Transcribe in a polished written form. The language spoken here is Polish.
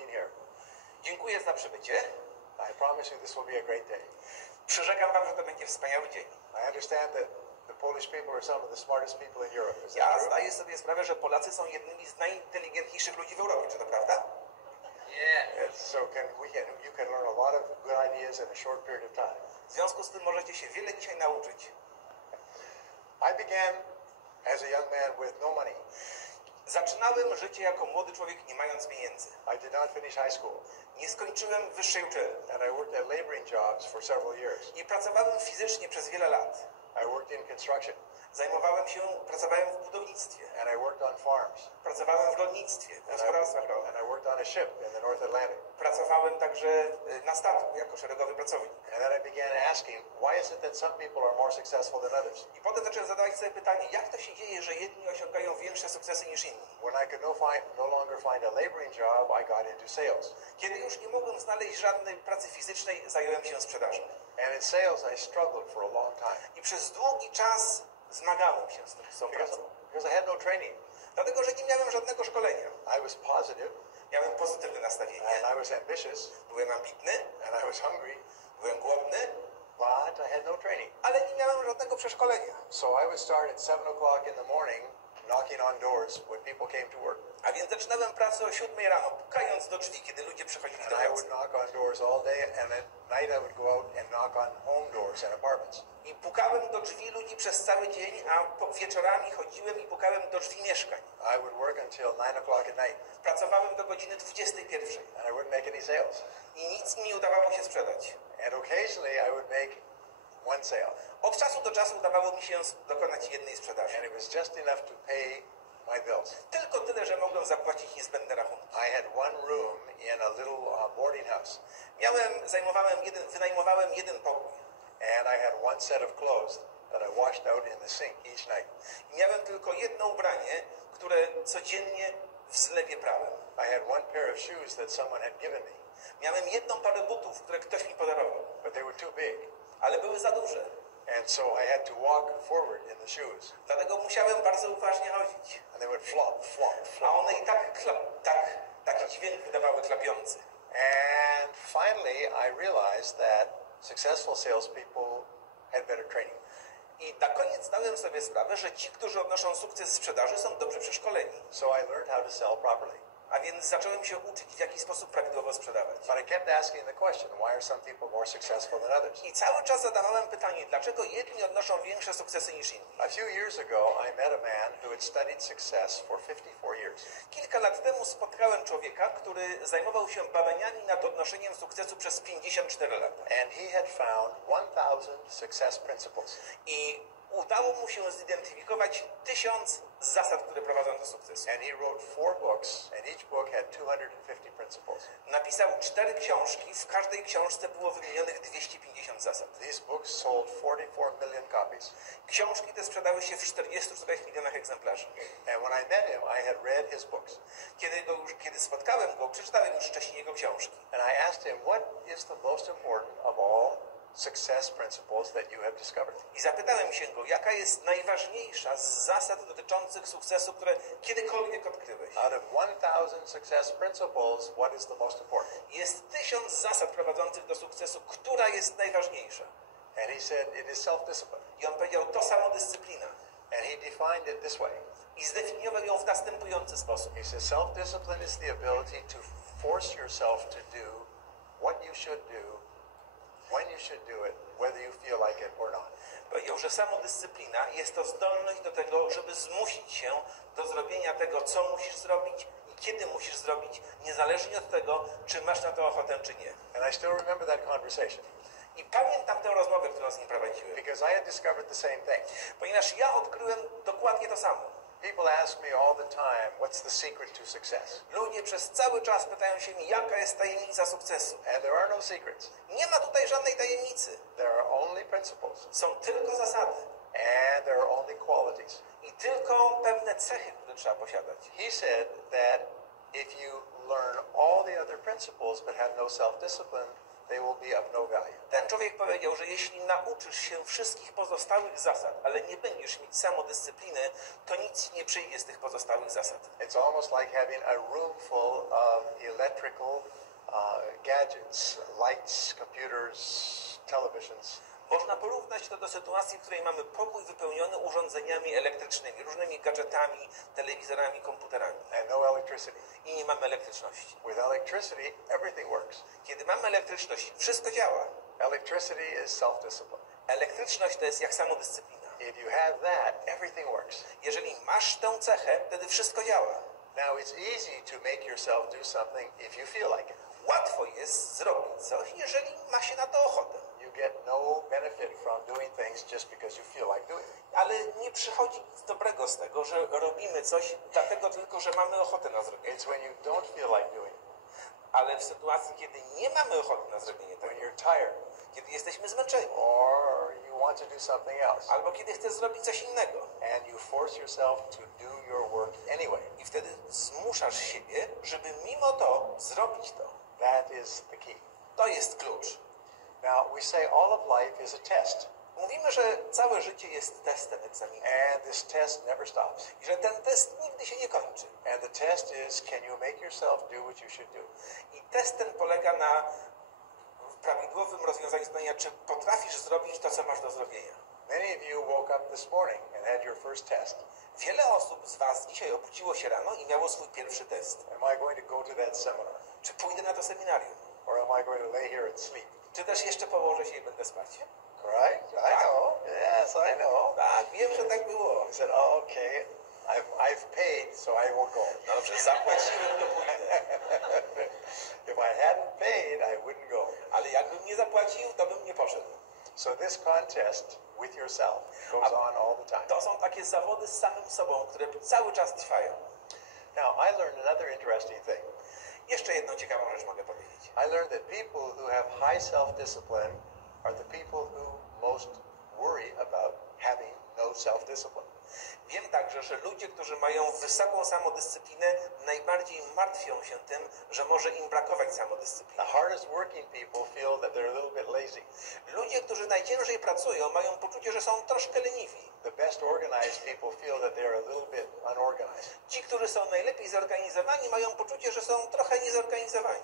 being here. Dziękuję za przybycie. I promise you this will be a great day. Przyrzekam wam, że to będzie wspaniały dzień. I understand that the Polish people are some of the smartest people in Europe. Is that Ja true? zdaję sobie sprawę, że Polacy są jednymi z najinteligentniejszych ludzi w Europie. Czy to prawda? Yes. So you can learn a lot of good ideas in a short period of time. W związku z tym możecie się wiele dzisiaj nauczyć. I began as a young man with no money. Zaczynałem życie jako młody człowiek, nie mając pieniędzy. I did not finish high school. Nie skończyłem wyższej uczelni. And I worked at laboring jobs for several years. I pracowałem fizycznie przez wiele lat. I worked in construction. Pracowałem w budownictwie. And I worked on farms. Pracowałem w rolnictwie, w gospodarstwach rolnych. And I worked on a ship in the North Atlantic. Pracowałem także na statku jako szeregowy pracownik. And then I began asking, why is it that some people are more successful than others? I potem zacząłem zadawać sobie pytanie, jak to się dzieje, że jedni osiągają większe sukcesy niż inni? When I could no longer find a laboring job, I got into sales. Kiedy już nie mogłem znaleźć żadnej pracy fizycznej, zająłem się sprzedażą. And in sales, I struggled for a long time. I przez długi czas zmagałem się z tą pracą. Because I had no training. Dlatego, że nie miałem żadnego szkolenia. I was positive. Miałem pozytywne nastawienie. And I was ambitious. Byłem ambitny. And I was hungry. Byłem głodny. But I had no training. Ale nie miałem żadnego przeszkolenia. So I would start at 7 o'clock in the morning, knocking on doors when people came to work. A więc zaczynałem pracę o 7 rano, pukając do drzwi, kiedy ludzie przychodzili do And I would pracy. knock on doors all day, and at night I would go out and knock on home doors and apartments. I pukałem do drzwi ludzi przez cały dzień, a wieczorami chodziłem i pukałem do drzwi mieszkań. I would work until 9 o'clock at night. Pracowałem do godziny 21. And I wouldn't make any sales. I nic mi nie udawało się sprzedać. And occasionally I would make one sale. Od czasu do czasu udawało mi się dokonać jednej sprzedaży. And it was just enough to pay my bills. Tylko tyle, że mogłem zapłacić niezbędne rachunki. I had one room in a little boarding house. Wynajmowałem jeden pokój. And I had one set of clothes that I washed out in the sink each night. I miałem tylko jedno ubranie, które codziennie w zlewie prałem. I had one pair of shoes that someone had given me. Miałem jedną parę butów, które ktoś mi podarował. But they were too big. Ale były za duże. And so I had to walk forward in the shoes. Dlatego musiałem bardzo uważnie chodzić. And they would flop, flop, A flop. one i taki dźwięk wydawały klapiący. And finally I realized that successful salespeople had better training. I na koniec zdałem sobie sprawę, że ci, którzy odnoszą sukces w sprzedaży, są dobrze przeszkoleni. So I learned how to sell properly. A więc zacząłem się uczyć, w jaki sposób prawidłowo sprzedawać. But I kept asking the question, why are some people more successful than others? I cały czas zadawałem pytanie, dlaczego jedni odnoszą większe sukcesy niż inni. A few years ago, I met a man who had studied success for 54 years. Kilka lat temu spotkałem człowieka, który zajmował się badaniami nad odnoszeniem sukcesu przez 54 lata. And he had found 1000 success principles. I udało mu się zidentyfikować 1000 zasad, które prowadzą do sukcesu. And he wrote 4 books, and each book had 250 principles. Napisał 4 książki, w każdej książce było wymienionych 250 zasad. These books sold 44 million copies. Książki te sprzedały się w 44 milionach egzemplarzy. And when I met him, I had read his books. Kiedy spotkałem go, przeczytałem już wcześniej jego książki. And I asked him, what is the most important of all success principles that you have discovered? I zapytałem się go, jaka jest najważniejsza z zasad dotyczących sukcesu, które kiedykolwiek odkryłeś. Out of 1000 success principles, what is the most important? Jest 1000 zasad prowadzących do sukcesu, która jest najważniejsza. And he said, it is self-discipline. I on powiedział, to samodyscyplina. And he defined it this way. I zdefiniował ją w następujący sposób. He says, self-discipline is the ability to force yourself to do what you should do, when you should do it, whether you feel like it or not. Powiedział, że samodyscyplina jest to zdolność do tego, żeby zmusić się do zrobienia tego, co musisz zrobić i kiedy musisz zrobić, niezależnie od tego, czy masz na to ochotę, czy nie. And I still remember that conversation I pamiętam tę rozmowę, którą z nim prowadziłem, because I had discovered the same thing. ponieważ ja odkryłem dokładnie to samo. People ask me all the time, what's the secret to success? Ludzie przez cały czas pytają się mi, jaka jest tajemnica sukcesu. And there are no secrets. Nie ma tutaj żadnej tajemnicy. There are only principles. Są tylko zasady. And there are only qualities. I tylko pewne cechy, które trzeba posiadać. He said that if you learn all the other principles but have no self-discipline, they will be of no value. Ten człowiek powiedział, że jeśli nauczysz się wszystkich pozostałych zasad, ale nie będziesz mieć samodyscypliny, to nic ci nie przyjdzie z tych pozostałych zasad. It's almost like having a room full of electrical gadgets, lights, computers, televisions. Można porównać to do sytuacji, w której mamy pokój wypełniony urządzeniami elektrycznymi, różnymi gadżetami, telewizorami, komputerami. And no electricity. I nie mamy elektryczności. With electricity, everything works. Kiedy mamy elektryczność, wszystko działa. Electricity is self-discipline. Elektryczność to jest jak samodyscyplina. If you have that, everything works. Jeżeli masz tę cechę, wtedy wszystko działa. Now, it's easy to make yourself do something if you feel like it. Łatwo jest zrobić coś, jeżeli ma się na to ochotę. You get no benefit from doing things just because you feel like doing it. Ale nie przychodzi nic dobrego z tego, że robimy coś dlatego tylko, że mamy ochotę na zrobienie. It's when you don't feel like doing it, Ale w sytuacji, kiedy nie mamy ochoty na zrobienie when tego, you're tired, kiedy jesteśmy zmęczeni, or you want to do something else, albo kiedy chcesz zrobić coś innego and you force yourself to do your work anyway. i wtedy zmuszasz siebie, żeby mimo to zrobić to. That is the key. To jest klucz. Now, we say all of life is a test, Mówimy, że całe życie jest testem, egzaminem and this test never stops. i że ten test nigdy się nie kończy. And the test is, can you make yourself do what you should do? I test ten polega na prawidłowym rozwiązaniu zadania, czy potrafisz zrobić to, co masz do zrobienia. Many of you woke up this morning and had your first test. Wiele osób z was dzisiaj obudziło się rano i miało swój pierwszy test. Am I going to go to that seminar? Czy pójdę na to seminarium? Or am I going to lay here and sleep? Czy też jeszcze położę się i będę spać? Right? I know. Yes, I know. Tak, wiem, że tak było. I said, oh, okay, I've paid, so I will go. Dobrze, zapłaciłem, to pójdę. If I hadn't paid, I wouldn't go. Ale jakbym nie zapłacił, to bym nie poszedł. So this contest with yourself goes on all the time. To są takie zawody z samym sobą, które cały czas trwają. Now, I learned another interesting thing. Jeszcze jedną ciekawą rzecz mogę powiedzieć. I learned that people who have high self-discipline are the people who most worry about having no self-discipline. Wiem także, że ludzie, którzy mają wysoką samodyscyplinę, najbardziej martwią się tym, że może im brakować samodyscypliny. The hardest working people feel that they're a little bit lazy. Ludzie, którzy najciężej pracują, mają poczucie, że są troszkę leniwi. The best organized people feel that they're a little bit unorganized. Ci, którzy są najlepiej zorganizowani, mają poczucie, że są trochę niezorganizowani.